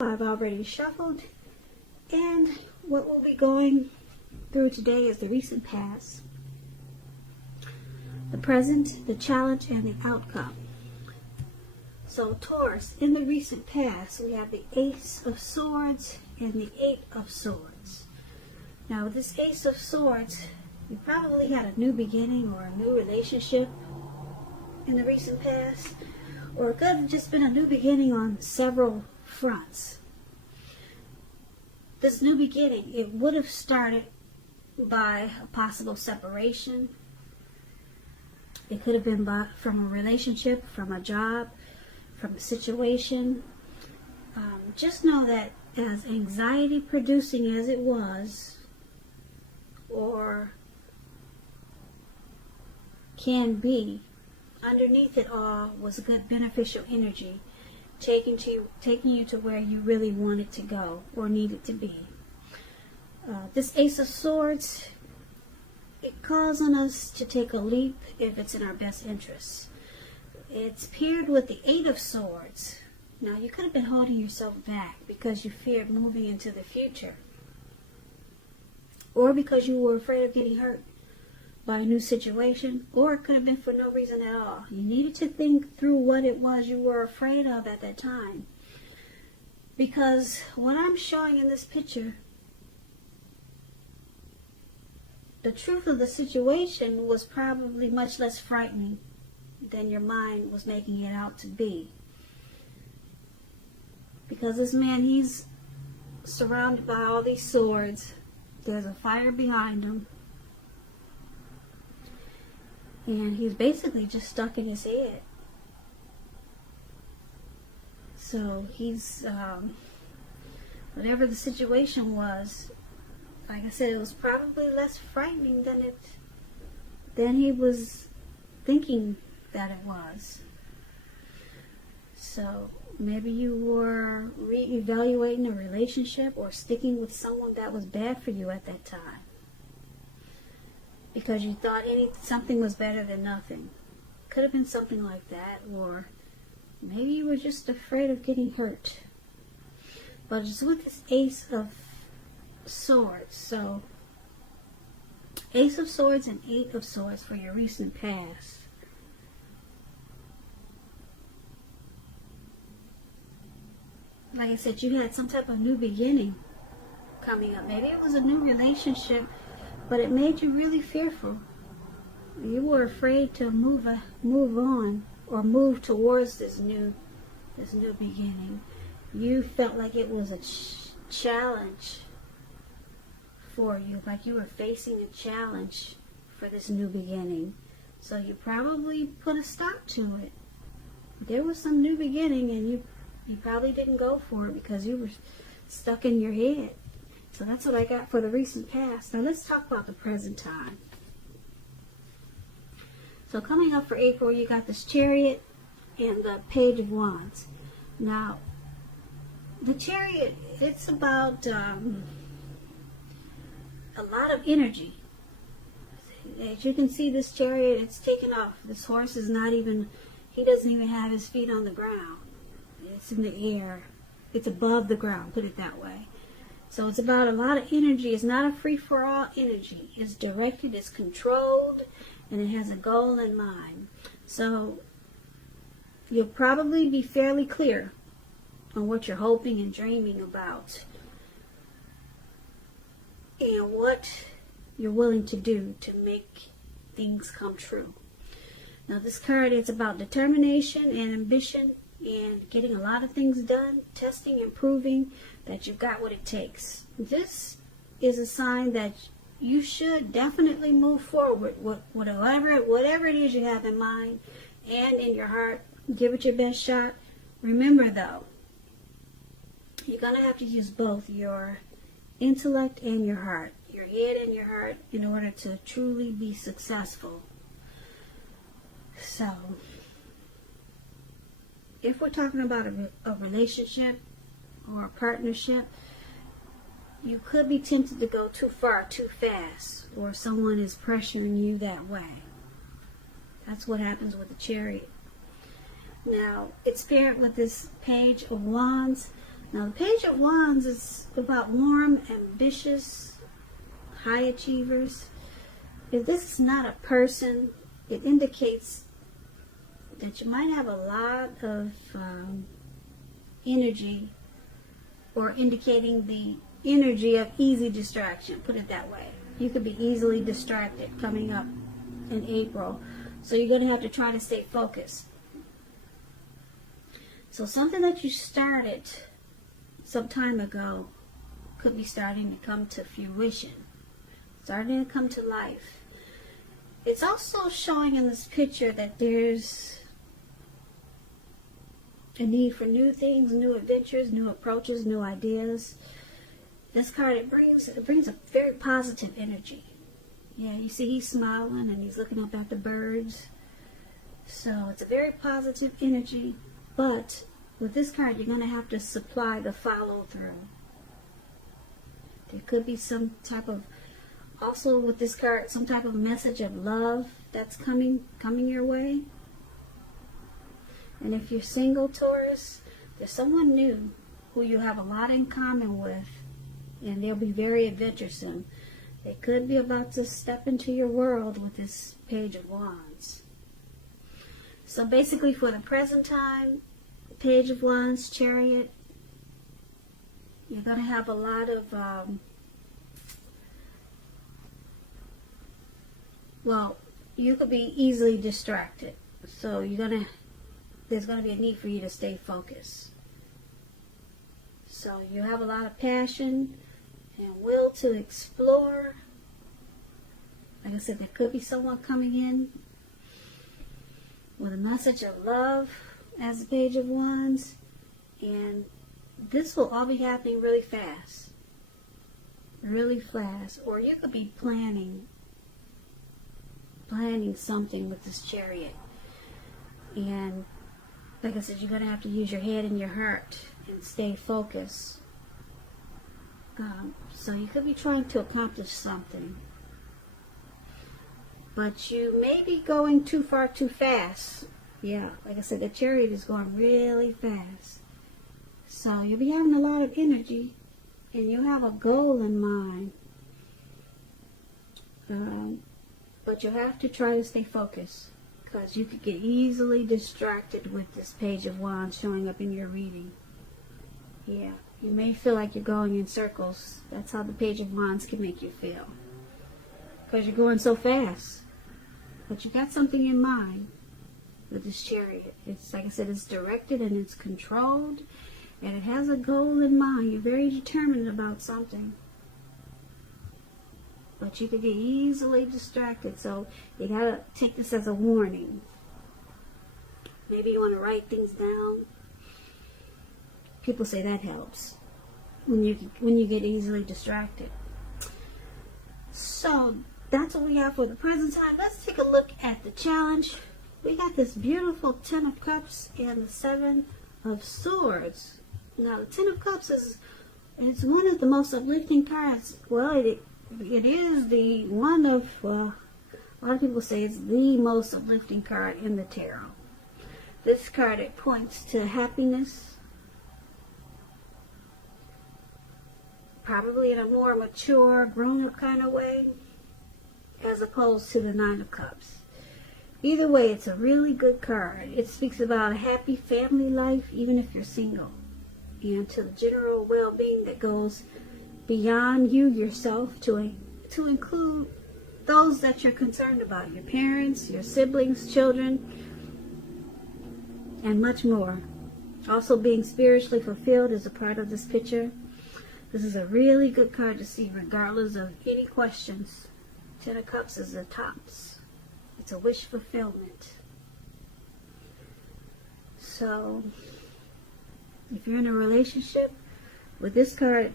I've already shuffled, and what we'll be going through today is the recent past, the present, the challenge, and the outcome. So Taurus, in the recent past, we have the Ace of Swords and the Eight of Swords. Now with this Ace of Swords, you probably had a new beginning or a new relationship in the recent past, or it could have just been a new beginning on several fronts. This new beginning, it would have started by a possible separation. It could have been from a relationship, from a job, from a situation. Just know that as anxiety producing as it was, or can be, underneath it all was a good beneficial energy taking you to where you really wanted to go or needed to be. This Ace of Swords, it calls on us to take a leap if it's in our best interests. It's paired with the Eight of Swords. Now you could have been holding yourself back because you feared moving into the future, or because you were afraid of getting hurt by a new situation, or it could have been for no reason at all. You needed to think through what it was you were afraid of at that time. Because what I'm showing in this picture, the truth of the situation was probably much less frightening than your mind was making it out to be. Because this man, he's surrounded by all these swords. There's a fire behind him. And he's basically just stuck in his head. So he's, whatever the situation was, like I said, it was probably less frightening than he was thinking that it was. So maybe you were re-evaluating a relationship or sticking with someone that was bad for you at that time, because you thought something was better than nothing. Could have been something like that, or maybe you were just afraid of getting hurt. But it's with this Ace of Swords. So Ace of Swords and Eight of Swords for your recent past. Like I said, you had some type of new beginning coming up. Maybe it was a new relationship, but it made you really fearful. You were afraid to move on or move towards this new beginning. You felt like it was a challenge for you, like you were facing a challenge for this new beginning. So you probably put a stop to it. There was some new beginning, and you probably didn't go for it because you were stuck in your head. So that's what I got for the recent past. Now let's talk about the present time. So coming up for April, you got this Chariot and the Page of Wands. Now, the Chariot, it's about a lot of energy. As you can see, this Chariot, it's taken off. This horse is he doesn't even have his feet on the ground. It's in the air. It's above the ground, put it that way. So it's about a lot of energy. It's not a free-for-all energy. It's directed, it's controlled, and it has a goal in mind. So you'll probably be fairly clear on what you're hoping and dreaming about, and what you're willing to do to make things come true. Now this card, it's about determination and ambition and getting a lot of things done, testing and proving that you've got what it takes. This is a sign that you should definitely move forward with whatever it is you have in mind and in your heart. Give it your best shot. Remember though, you're going to have to use both your intellect and your heart, your head and your heart, in order to truly be successful. So if we're talking about a relationship or a partnership, you could be tempted to go too far, too fast, or someone is pressuring you that way. That's what happens with the Chariot. Now, it's paired with this Page of Wands. Now, the Page of Wands is about warm, ambitious, high achievers. If this is not a person, it indicates that you might have a lot of energy, or indicating the energy of easy distraction, put it that way. You could be easily distracted coming up in April. So you're going to have to try to stay focused. So something that you started some time ago could be starting to come to fruition, starting to come to life. It's also showing in this picture that there's a need for new things, new adventures, new approaches, new ideas. This card, it brings a very positive energy. Yeah, you see he's smiling and he's looking up at the birds. So it's a very positive energy, but with this card, you're going to have to supply the follow through. There could be some type of, also with this card, some type of message of love that's coming your way. And if you're single, Taurus, there's someone new who you have a lot in common with, and they'll be very adventuresome. They could be about to step into your world with this Page of Wands. So basically, for the present time, Page of Wands, Chariot, you're going to have a lot of, well, you could be easily distracted. So there's going to be a need for you to stay focused. So you have a lot of passion and will to explore. Like I said, there could be someone coming in with a message of love as a Page of Wands, and this will all be happening really fast, or you could be planning something with this Chariot. And like I said, you're going to have to use your head and your heart and stay focused. So you could be trying to accomplish something, but you may be going too far too fast. Yeah, like I said, the Chariot is going really fast. So you'll be having a lot of energy, and you'll have a goal in mind. But you'll have to try to stay focused, because you could get easily distracted with this Page of Wands showing up in your reading. Yeah, you may feel like you're going in circles. That's how the Page of Wands can make you feel, because you're going so fast. But you got something in mind with this Chariot. It's, like I said, it's directed and it's controlled, and it has a goal in mind. You're very determined about something, but you could get easily distracted. So you gotta take this as a warning. Maybe you want to write things down. People say that helps when you get easily distracted. So that's what we have for the present time. Let's take a look at the challenge. We got this beautiful Ten of Cups and the Seven of Swords. Now the Ten of Cups it's one of the most uplifting cards. Well, it is the one of, a lot of people say it's the most uplifting card in the tarot. This card, it points to happiness, probably in a more mature, grown-up kind of way, as opposed to the Nine of Cups. Either way, it's a really good card. It speaks about a happy family life, even if you're single, and to the general well-being that goes beyond you yourself to include those that you're concerned about, your parents, your siblings, children, and much more. Also, being spiritually fulfilled is a part of this picture. This is a really good card to see regardless of any questions. Ten of Cups is the tops. It's a wish fulfillment. So if you're in a relationship, with this card,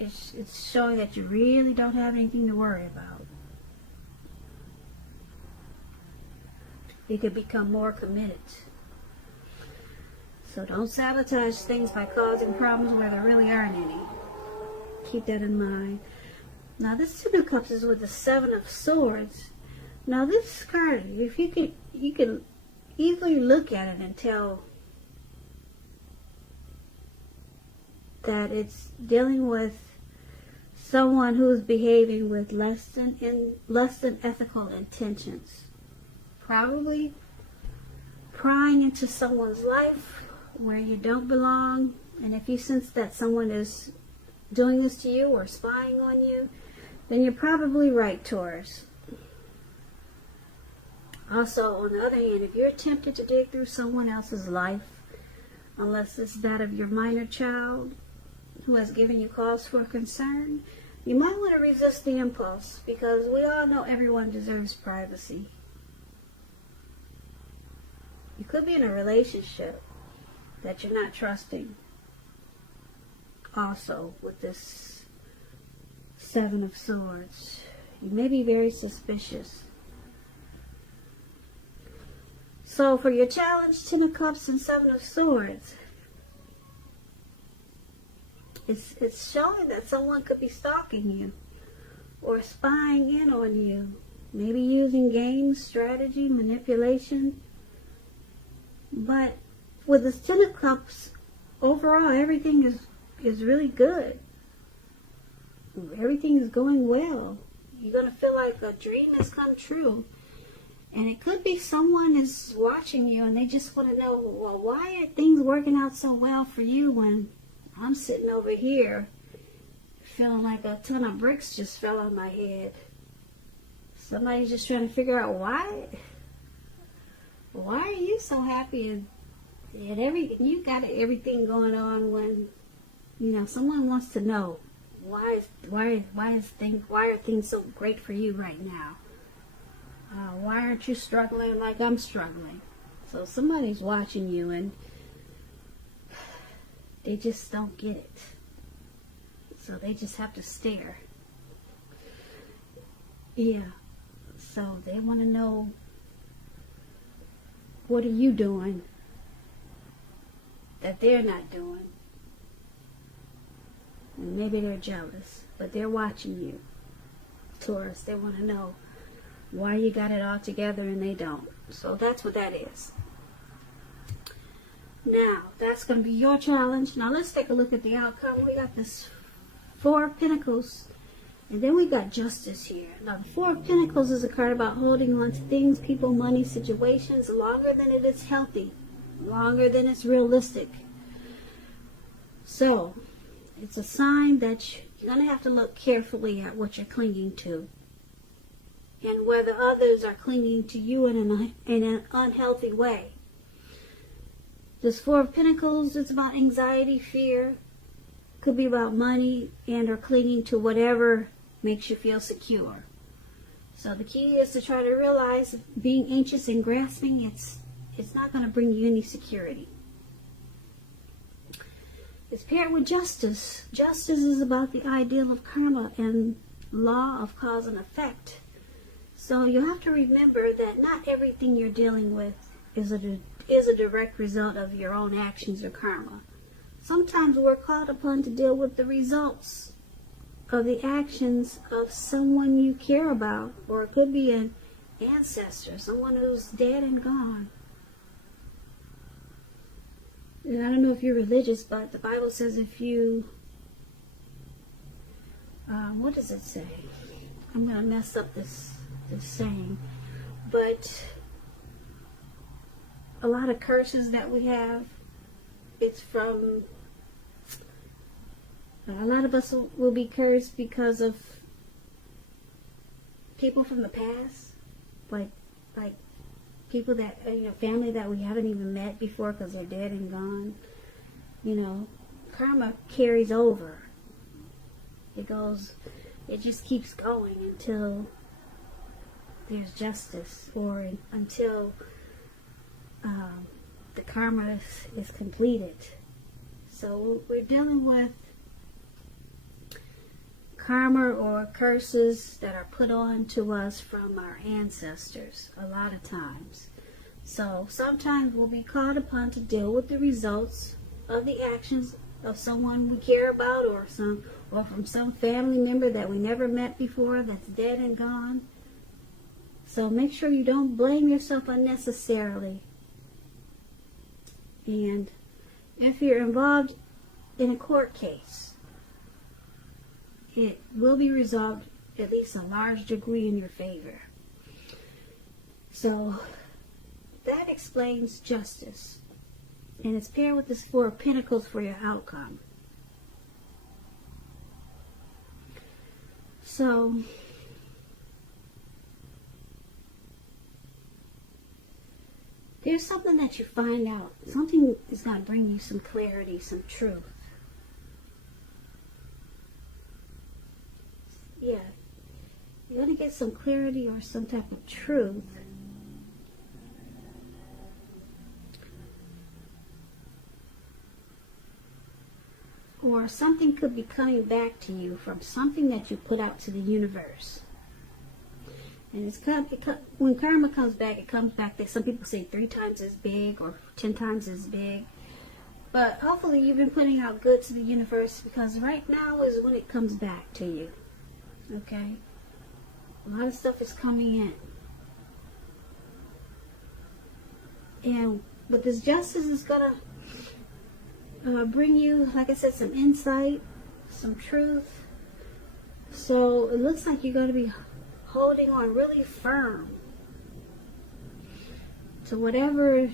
it's showing that you really don't have anything to worry about. You could become more committed. So don't sabotage things by causing problems where there really aren't any. Keep that in mind. Now this Ten of Cups is with the Seven of Swords. Now this card, if you can easily look at it and tell that it's dealing with someone who's behaving with less than ethical intentions. Probably prying into someone's life where you don't belong. And if you sense that someone is doing this to you or spying on you, then you're probably right, Taurus. Also, on the other hand, if you're tempted to dig through someone else's life, unless it's that of your minor child who has given you cause for concern, you might want to resist the impulse, because we all know everyone deserves privacy. You could be in a relationship that you're not trusting. Also, with this Seven of Swords, you may be very suspicious. So for your challenge, Ten of Cups and Seven of Swords, it's showing that someone could be stalking you or spying in on you, maybe using games, strategy, manipulation. But with the Ten of Cups, overall everything is really good. Everything is going well. You're going to feel like a dream has come true. And it could be someone is watching you and they just want to know, well, why are things working out so well for you when I'm sitting over here feeling like a ton of bricks just fell on my head? Somebody's just trying to figure out why are you so happy and you got everything going on when, you know, someone wants to know why are things so great for you right now? Why aren't you struggling like I'm struggling? So somebody's watching you and they just don't get it. So they just have to stare. Yeah. So they want to know, what are you doing that they're not doing? And maybe they're jealous, but they're watching you, Taurus. They want to know why you got it all together and they don't. So that's what that is. Now, that's going to be your challenge. Now, let's take a look at the outcome. We got this Four of Pentacles, and then we got Justice here. Now, the Four of Pentacles is a card about holding on to things, people, money, situations longer than it is healthy, longer than it's realistic. So, it's a sign that you're going to have to look carefully at what you're clinging to, and whether others are clinging to you in an unhealthy way. This Four of Pentacles is about anxiety, fear. Could be about money and or clinging to whatever makes you feel secure. So the key is to try to realize being anxious and grasping, it's not going to bring you any security. It's paired with Justice. Justice is about the ideal of karma and law of cause and effect. So you have to remember that not everything you're dealing with is a direct result of your own actions or karma. Sometimes we're called upon to deal with the results of the actions of someone you care about, or it could be an ancestor, someone who's dead and gone. And I don't know if you're religious, but the Bible says if you, what does it say? I'm going to mess up this saying, but a lot of curses that we have, it's from, a lot of us will be cursed because of people from the past, like people that, family that we haven't even met before because they're dead and gone. Karma carries over. It just keeps going until there's justice, or until the karma is completed. So we're dealing with karma or curses that are put on to us from our ancestors a lot of times. So sometimes we'll be called upon to deal with the results of the actions of someone we care about, or from some family member that we never met before that's dead and gone. So make sure you don't blame yourself unnecessarily. And if you're involved in a court case. It will be resolved at least a large degree in your favor. So that explains justice. And it's paired with this Four of Pentacles for your outcome. So there's something that you find out. Something is going to bring you some clarity, some truth. Yeah. You're going to get some clarity or some type of truth. Or something could be coming back to you from something that you put out to the universe. And when karma comes back, it comes back, some people say 3 times as big or 10 times as big. But hopefully you've been putting out good to the universe, because right now is when it comes back to you. Okay? A lot of stuff is coming in. And but this justice is going to bring you, like I said, some insight, some truth. So it looks like you're going to be holding on really firm to whatever. You're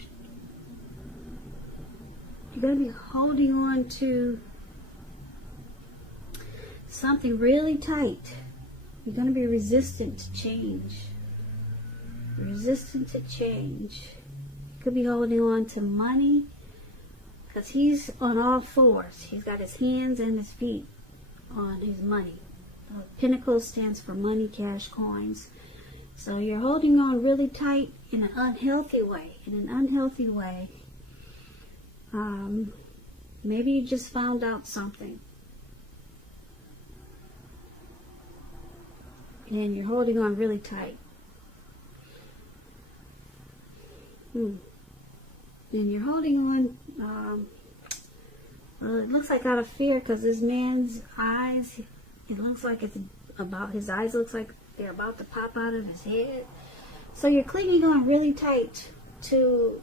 going to be holding on to something really tight. You're going to be resistant to change. Resistant to change. You could be holding on to money, because he's on all fours. He's got his hands and his feet on his money. Pentacle stands for money, cash, coins. So you're holding on really tight in an unhealthy way. In an unhealthy way. Maybe you just found out something. And you're holding on really tight. And you're holding on, well, it looks like out of fear, because this man's eyes, it looks like it's about, his eyes looks like they're about to pop out of his head. So you're clinging on really tight to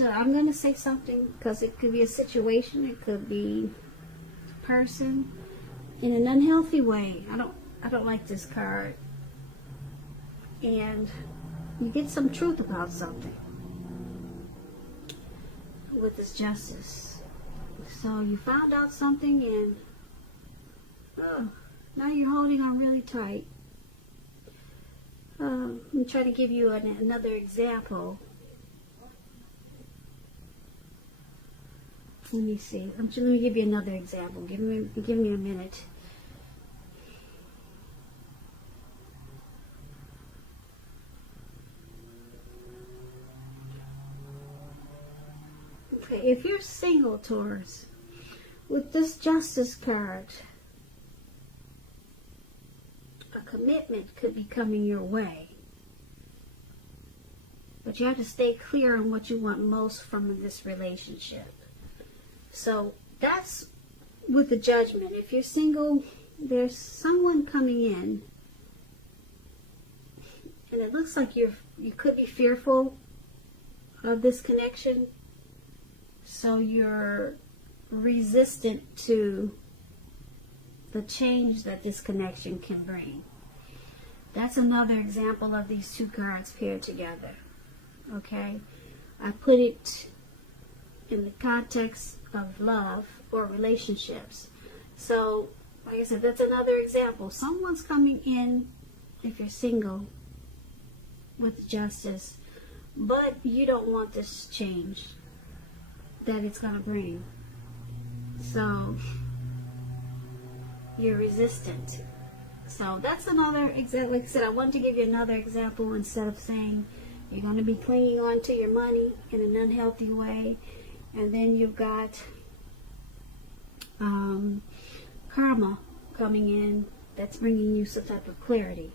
I'm going to say something, because it could be a situation, it could be a person, in an unhealthy way. I don't like this card. And you get some truth about something with this justice. So you found out something, and now you're holding on really tight. I'm trying to give you another example. Let me see. Let me give you another example. Give me a minute. Okay, if you're single, Taurus, with this Justice card, a commitment could be coming your way. But you have to stay clear on what you want most from this relationship. So that's with the Judgment. If you're single, there's someone coming in, and it looks like you could be fearful of this connection. So you're resistant to the change that this connection can bring. That's another example of these two cards paired together. Okay? I put it in the context of love or relationships. So, like I said, that's another example. Someone's coming in, if you're single, with justice, but you don't want this change that it's going to bring. So you're resistant. So that's another example. Like I said, I wanted to give you another example instead of saying you're going to be clinging on to your money in an unhealthy way. And then you've got karma coming in that's bringing you some type of clarity.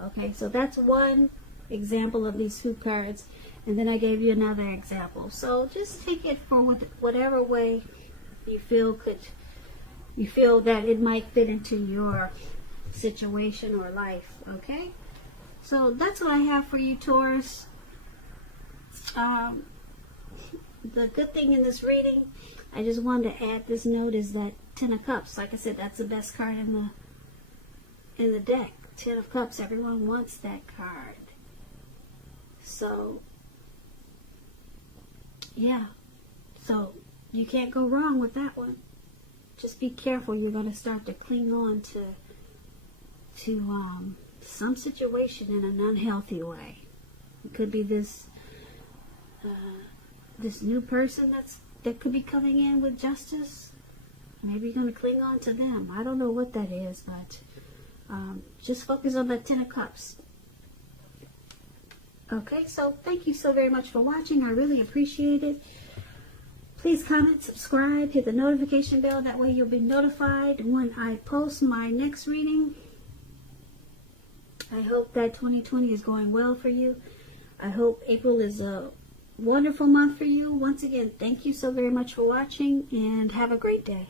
Okay, so that's one example of these two cards. And then I gave you another example. So just take it for whatever way you feel that it might fit into your situation or life. Okay? So that's what I have for you, Taurus. The good thing in this reading, I just wanted to add this note is that Ten of Cups. Like I said, that's the best card in the deck. Ten of Cups. Everyone wants that card. So, yeah. So, you can't go wrong with that one. Just be careful. You're going to start to cling on to some situation in an unhealthy way. It could be this new person that could be coming in with justice. Maybe you're going to cling on to them. I don't know what that is, but just focus on that Ten of Cups. Okay, so thank you so very much for watching. I really appreciate it. Please comment, subscribe, hit the notification bell. That way you'll be notified when I post my next reading. I hope that 2020 is going well for you. I hope April is a wonderful month for you. Once again, thank you so very much for watching, and have a great day.